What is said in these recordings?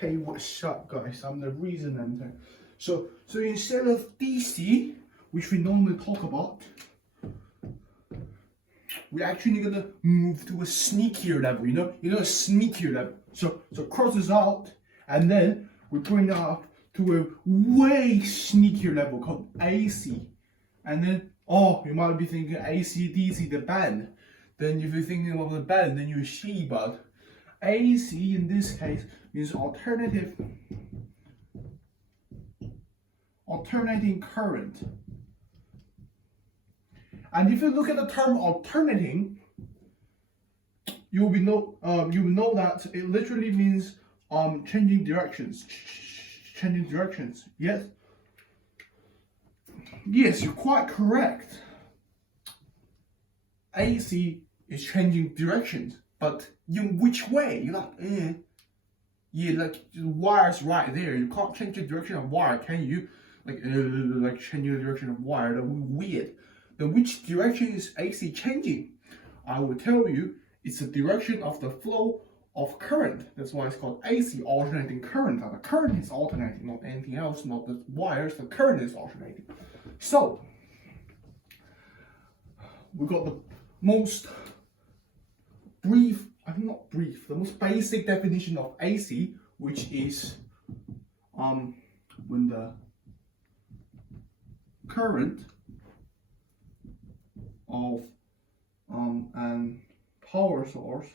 Hey, what's up, guys? I'm the reason enter. So instead of DC, which we normally talk about, we're actually gonna move to a sneakier level. A sneakier level. So cross this out, and then we bring it up to a way sneakier level called AC. And then, you might be thinking AC, DC, the band. Then if you're thinking about the band, then you see, but AC in this case means alternating current. And if you look at the term alternating, you will know that it literally means changing directions. Yes, you're quite correct. AC is changing directions, but in which way? You're like, like the wire's right there. You can't change the direction of wire, can you? Like changing the direction of wire. That would be weird. Then which direction is AC changing? I will tell you, it's the direction of the flow of current. That's why it's called AC, alternating current. Now, the current is alternating, not anything else, not the wires. The current is alternating. So we got the most the most basic definition of AC, which is when the current of a power source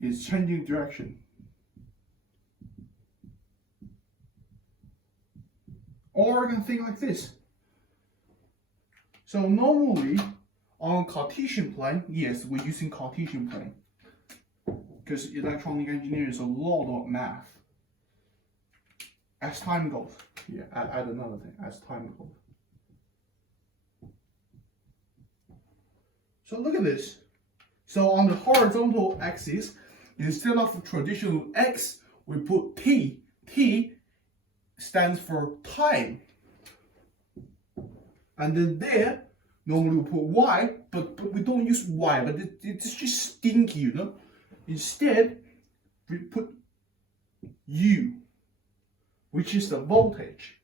is changing direction. Or I can think like this. So normally on Cartesian plane, yes, we're using Cartesian plane because electronic engineering is a lot of math. As time goes, add another thing. As time goes. So look at this. So on the horizontal axis, instead of traditional X, we put T. T stands for time. And then there, normally we put Y, but we don't use Y, but it's just stinky, Instead, we put U, which is the voltage.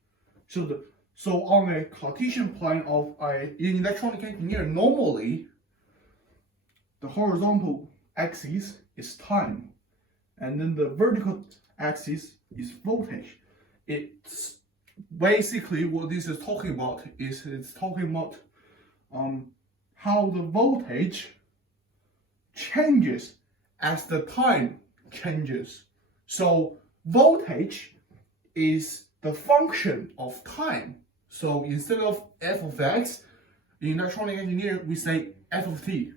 So on a Cartesian plane of in electronic engineering, normally the horizontal axis is time, and then the vertical axis is voltage. It's basically what this is talking about. It's talking about how the voltage changes as the time changes. So voltage is the function of time. So instead of f of x, in electronic engineering we say f of t.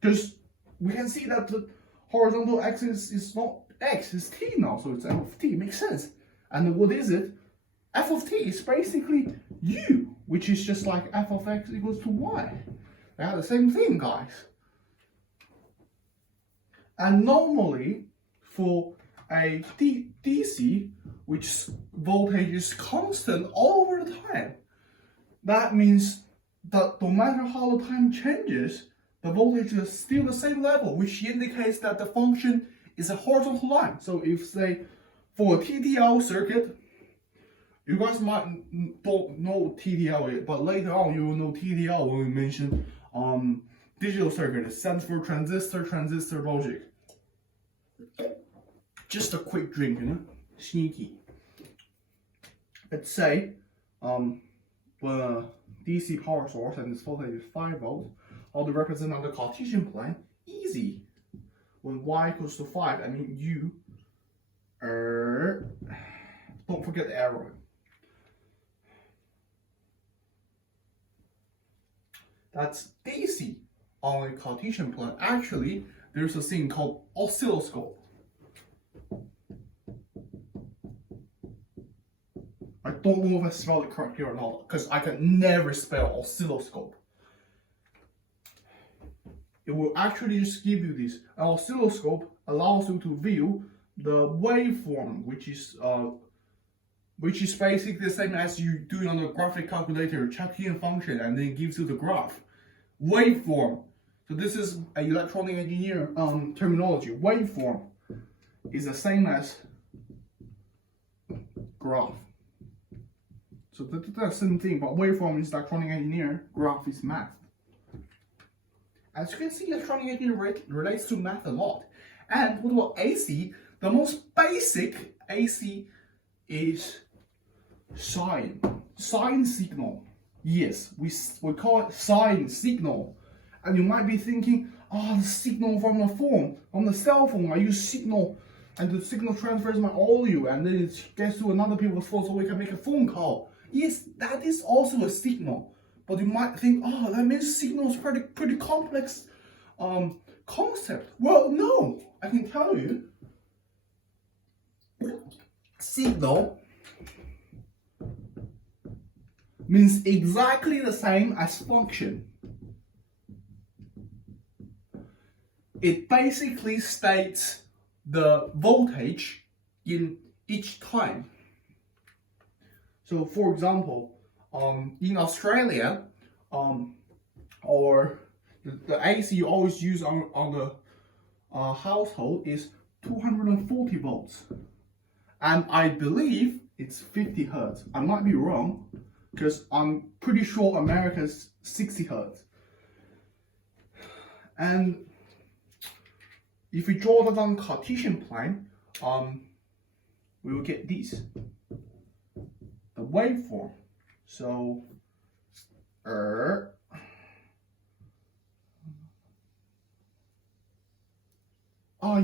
Because we can see that the horizontal axis is not x, it's t now, so it's f of t, makes sense. And what is it? F of t is basically u, which is just like f of x equals to y. They are the same thing, guys. And normally, for a DC, which voltage is constant all over the time, that means that no matter how the time changes, the voltage is still the same level, which indicates that the function is a horizontal line. So if, say, for a TTL circuit, you guys might don't know TTL yet, but later on you will know TTL when we mention digital circuit. It stands for transistor logic. Just a quick drink, sneaky. Let's say when a DC power source and its voltage is 5 volts, how to represent on the Cartesian plane? Easy. When y equals to 5, I mean u. Don't forget the arrow. That's DC on a Cartesian plane. Actually, there's a thing called oscilloscope. I don't know if I spelled it correctly or not, because I can never spell oscilloscope. It will actually just give you this. An oscilloscope allows you to view the waveform, which is which is basically the same as you doing on the graphic calculator, checking a function and then it gives you the graph. Waveform. So this is an electronic engineer terminology. Waveform is the same as graph. So that's the same thing, but waveform is electronic engineer, graph is math. As you can see, electronic engineering relates to math a lot. And what about AC? The most basic AC is sine. Sine signal. Yes, we call it sine signal. And you might be thinking, the signal from the phone, on the cell phone, I use signal, and the signal transfers my audio, and then it gets to another people's phone so we can make a phone call. Yes, that is also a signal. But you might think, that means signal is pretty complex concept. Well, no, I can tell you, signal means exactly the same as function. It basically states the voltage in each time. So, for example, in Australia, or the AC you always use on the household is 240 volts, and I believe it's 50 hertz. I might be wrong, because I'm pretty sure America's 60 hertz. And if we draw that on Cartesian plane, we will get this, the waveform. So,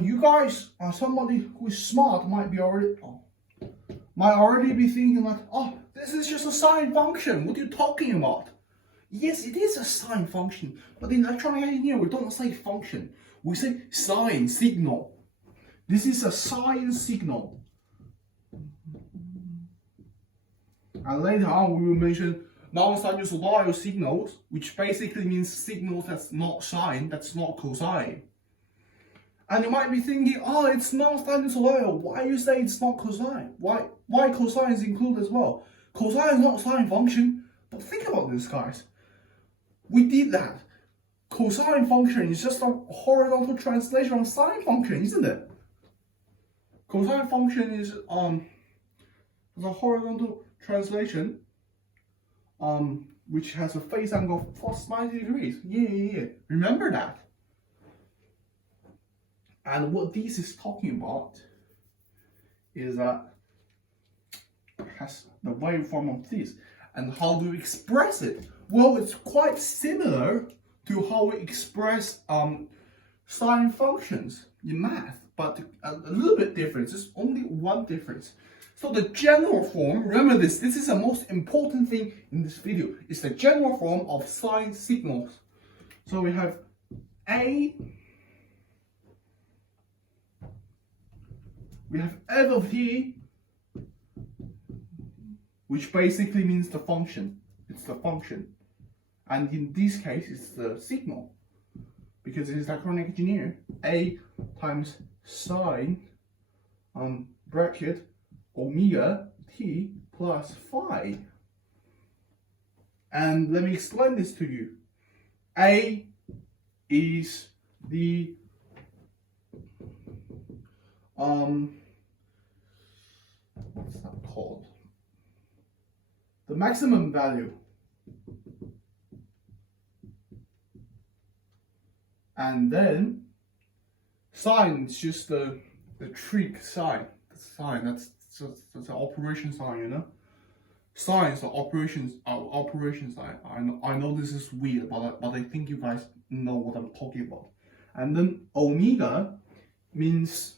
you guys, somebody who is smart might already be thinking like, this is just a sine function. What are you talking about? Yes, it is a sine function, but in electronic engineering, we don't say function. We say sine signal. This is a sine signal. And later on, we will mention non-sinusoidal signals, which basically means signals that's not sine, that's not cosine. And you might be thinking, it's non-sinusoidal. Why you say it's not cosine? Why cosine is included as well? Cosine is not a sine function. But think about this, guys. We did that. Cosine function is just a horizontal translation of sine function, isn't it? Cosine function is a horizontal translation, which has a phase angle of plus 90 degrees. Yeah. Remember that. And what this is talking about is that it has the waveform of this. And how do we express it? Well, it's quite similar to how we express sine functions in math, but a little bit different. There's only one difference. So the general form, remember this is the most important thing in this video, is the general form of sine signals. So we have A, we have f of t, which basically means the function. It's the function. And in this case, it's the signal. Because it is electronic engineer. A times sine, bracket, omega t plus phi. And let me explain this to you. A is the what's that called? The maximum value. And then sine is just the trig sign. The sign, that's an operation sign, you know. Sine is the operation sign. I know this is weird, but I think you guys know what I'm talking about. And then omega means,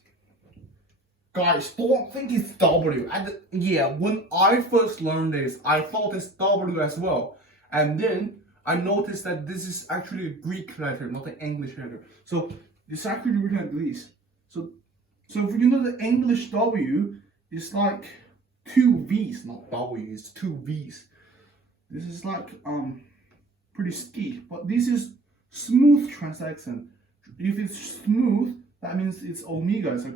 guys, don't think it's W. And yeah, when I first learned this, I thought it's W as well. And then I noticed that this is actually a Greek letter, not an English letter. So it's actually written like this. So if you know the English W, it's like two V's, not W, it's two V's. This is like pretty stiff, but this is smooth transaction. If it's smooth, that means it's omega. It's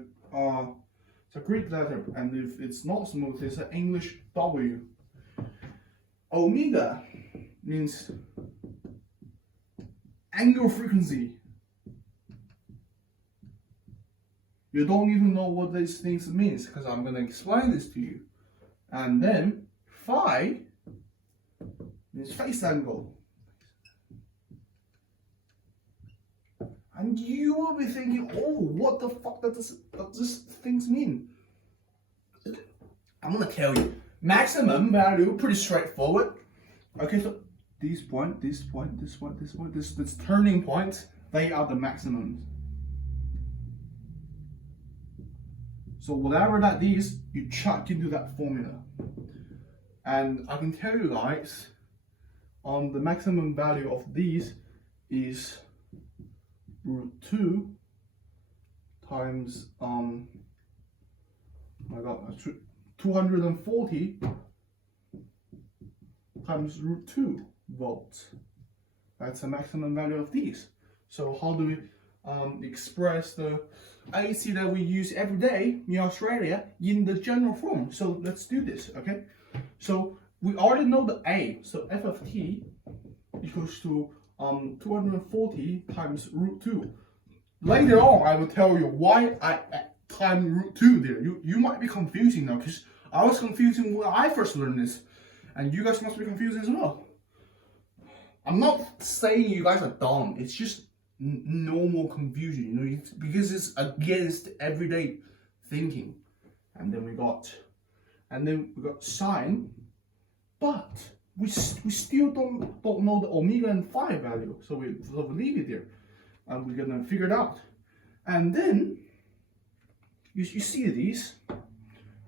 It's a Greek letter, and if it's not smooth, it's an English W. Omega means angle frequency. You don't need to know what these things means because I'm going to explain this to you. And then phi means phase angle. And you will be thinking, oh, what the fuck does this things mean? I'm going to tell you. Maximum value, pretty straightforward. Okay, so this point, this turning point, they are the maximums. So whatever that is, you chuck into that formula. And I can tell you guys, the maximum value of these is √2 times, my God, 240 times √2 volts. That's the maximum value of these. So how do we express the AC that we use every day in Australia in the general form? So let's do this, okay? So we already know the A, so F of t equals to 240 times √2. Later on, I will tell you why I time √2 there. You might be confusing now, because I was confusing when I first learned this, and you guys must be confused as well. I'm not saying you guys are dumb, it's just normal confusion, you know, because it's against everyday thinking. And then we got sine, but we still don't know the omega and phi value, so we leave it there, and we're gonna figure it out. And then you see these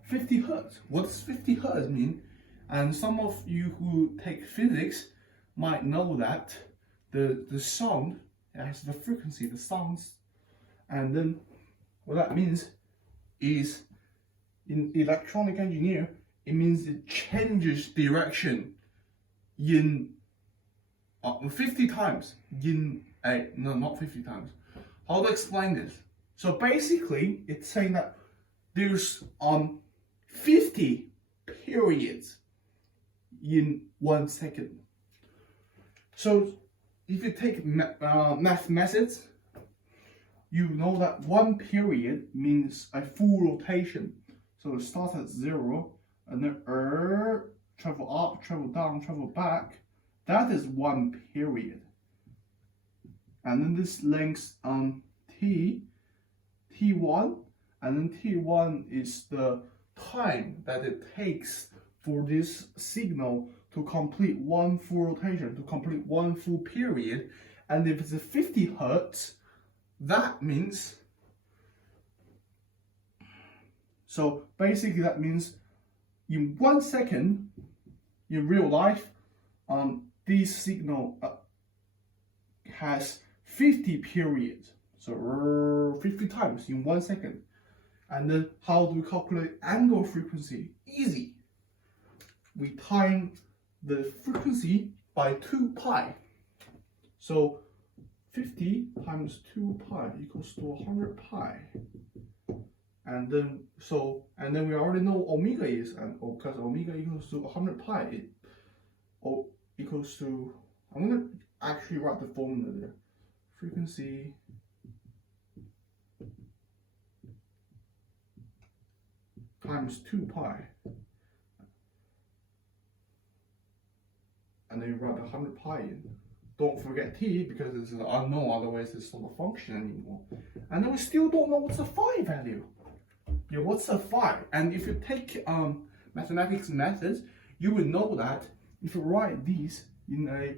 50 hertz. What does 50 hertz mean? And some of you who take physics might know that the sound has the frequency, the sounds, and then what that means is, in electronic engineer, it means it changes direction in 50 times in a, no, not 50 times. How to explain this? So basically, it's saying that there's 50 periods in 1 second. So if you take math methods, you know that 1 period means a full rotation. So it starts at 0, and then travel up, travel down, travel back. That is 1 period. And then this length T1, and then T1 is the time that it takes for this signal to complete 1 full rotation, to complete 1 full period. And if it's a 50 hertz, that means, so basically that means in 1 second, in real life, this signal has 50 periods, so 50 times in 1 second. And then how do we calculate angle frequency? Easy. We time the frequency by 2 pi. So 50 times 2 pi equals to 100 pi. And then we already know omega is, and because omega equals to 100 pi, it equals to, I'm going to actually write the formula there. Frequency times 2 pi. And then you write the 100 pi in. Don't forget t, because it's an unknown, otherwise it's not a function anymore. And then we still don't know what's the phi value. Yeah, what's the phi? And if you take mathematics methods, you will know that if you write these in a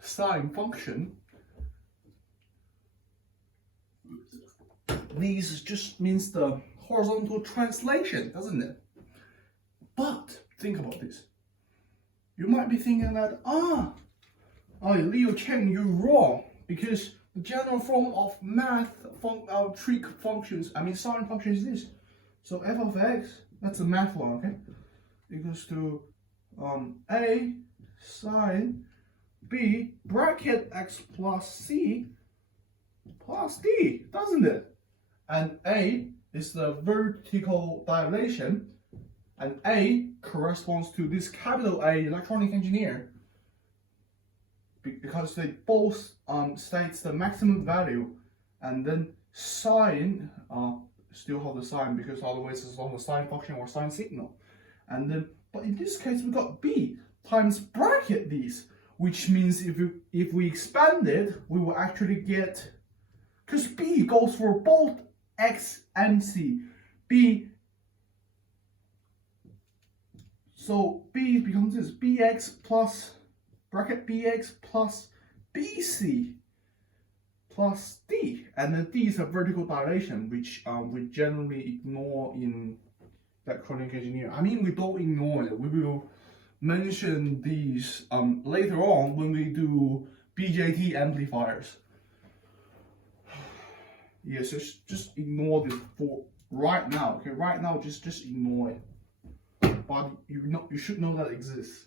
sine function, these just means the horizontal translation, doesn't it? But think about this. You might be thinking that, Leo Chen, you're wrong, because the general form of math trig functions, sine function is this. So f of x, that's a math one, okay, equals to a sine b bracket x plus c plus d, doesn't it? And a is the vertical dilation, and A corresponds to this capital A, electronic engineer, because they both states the maximum value, and then sine still have the sign because otherwise it's on the sine function or sine signal, and then but in this case we got B times bracket these, which means if we expand it, we will actually get, because B goes for both X and C. So B becomes this BX plus bracket BX plus BC plus D, and then D is a vertical dilation, which we generally ignore in electronic engineering. I mean, we don't ignore it. We will mention these later on when we do BJT amplifiers. Yes, just ignore this for right now. Okay, right now just ignore it. But you should know that it exists.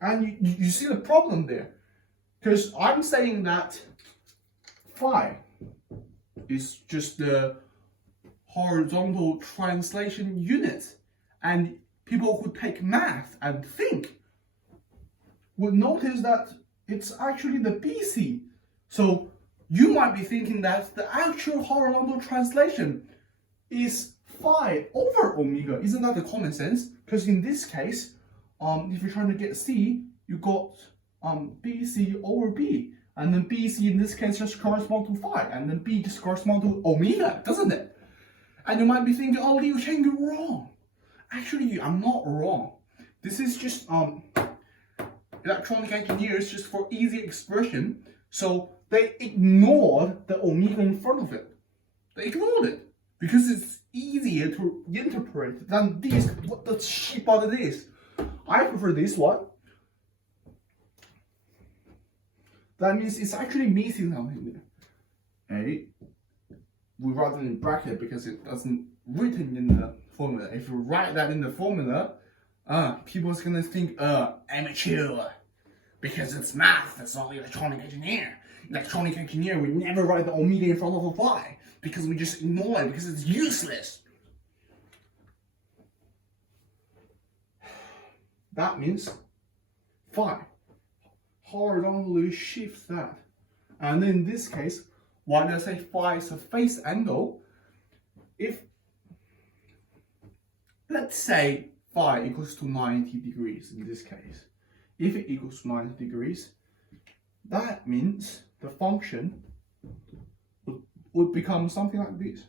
And you see the problem there, because I'm saying that phi is just the horizontal translation unit, and people who take math and think would notice that it's actually the BC. So you might be thinking that the actual horizontal translation is phi over omega. Isn't that the common sense? Because in this case, if you're trying to get C, you got BC over B, and then BC in this case just corresponds to phi, and then B just corresponds to omega, doesn't it? And you might be thinking, oh, Liu Chen, you're wrong. Actually, I'm not wrong. This is just electronic engineers just for easy expression. So they ignored the omega in front of it. They ignored it because it's easier to interpret than this. What the shit out of this? I prefer this one. That means it's actually missing something there. A, we write it in bracket because it doesn't written in the formula. If you write that in the formula, people's gonna think amateur, because it's math, it's not electronic engineer. Electronic engineer, we never write the omega in front of a phi because we just ignore it because it's useless. That means phi horizontally shifts that. And in this case, why did I say phi is a phase angle? If, let's say phi equals to 90 degrees in this case. If it equals to 90 degrees, that means the function would become something like this.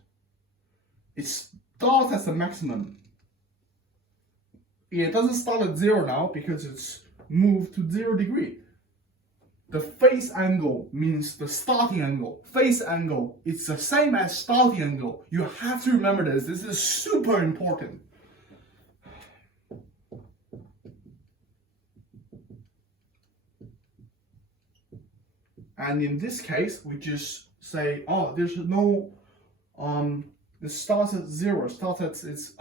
It starts as a maximum. It doesn't start at 0 now because it's moved to 0 degree. The phase angle means the starting angle. Phase angle, it's the same as starting angle. You have to remember this. This is super important. And in this case, we just say, oh, there's no, it starts at 0, starts at its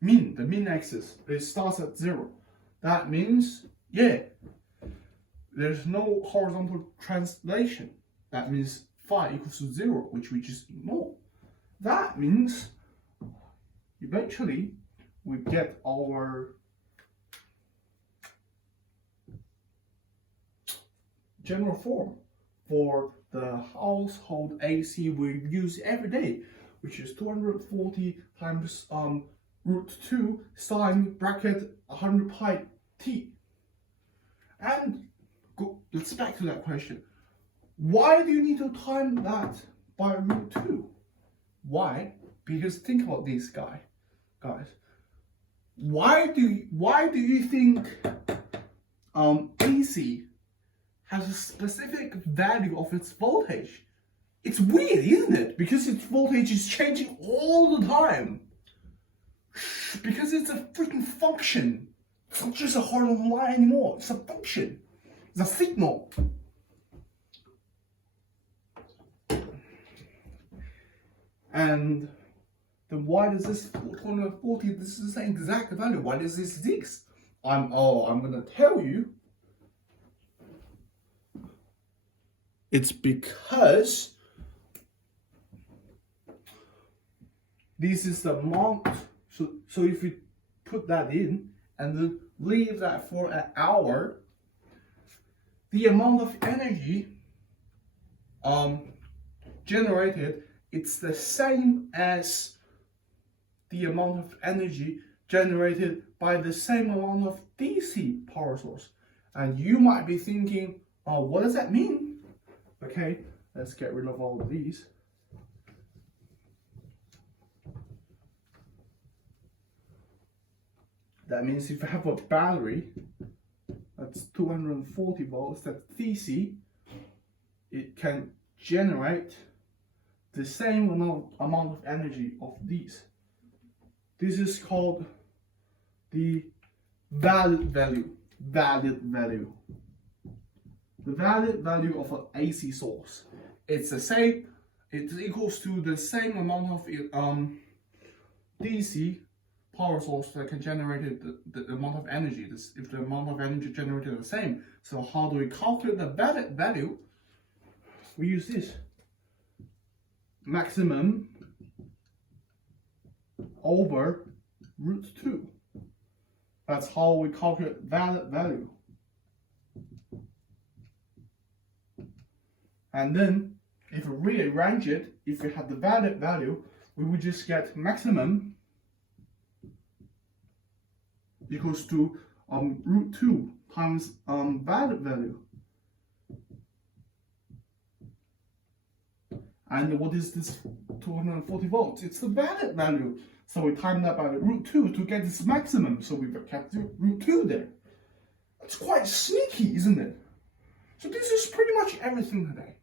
mean, the mean axis. It starts at 0. That means, yeah, there's no horizontal translation. That means phi equals to 0, which we just ignore. That means eventually we get our general form for the household AC we use every day, which is 240 times root 2 sine bracket 100 pi t. And let's back to that question. Why do you need to time that by root 2? Why? Because think about this guys. Why do you think AC has a specific value of its voltage? It's weird, isn't it? Because its voltage is changing all the time. Because it's a freaking function. It's not just a horizontal line anymore. It's a function. It's a signal. And then why does this 240, this is the same exact value, why does this exist? I'm gonna tell you. It's because this is the amount. So if you put that in and then leave that for an hour, the amount of energy generated, it's the same as the amount of energy generated by the same amount of DC power source. And you might be thinking, oh, what does that mean? Okay, let's get rid of all of these. That means if you have a battery that's 240 volts, that's DC, it can generate the same amount of energy of these. This is called the valid value. The valid value of an AC source. It's the same. It's equals to the same amount of DC power source that can generate the amount of energy. If the amount of energy generated is the same. So how do we calculate the valid value? We use this. Maximum over root 2. That's how we calculate valid value. And then if we rearrange it, if we have the valid value, we would just get maximum equals to root 2 times valid value. And what is this 240 volts? It's the valid value. So we time that by the root 2 to get this maximum. So we've kept the root 2 there. It's quite sneaky, isn't it? So this is pretty much everything today.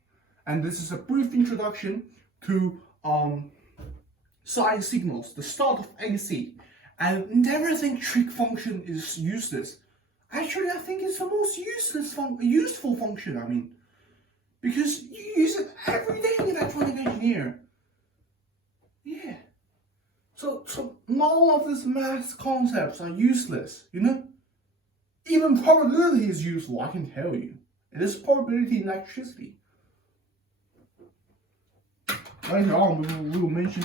And this is a brief introduction to sine signals, the start of AC. And never think trig function is useless. Actually, I think it's the most useful function, I mean. Because you use it every day in electronic engineer. Yeah. So none of these math concepts are useless, you know? Even probability is useful, I can tell you. It is probability in electricity. Later on, we will mention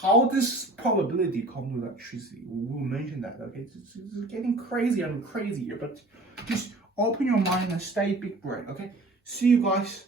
how this probability comes to electricity. We will mention that, okay? It's getting crazier and crazier, but just open your mind and stay big brain, okay? See you guys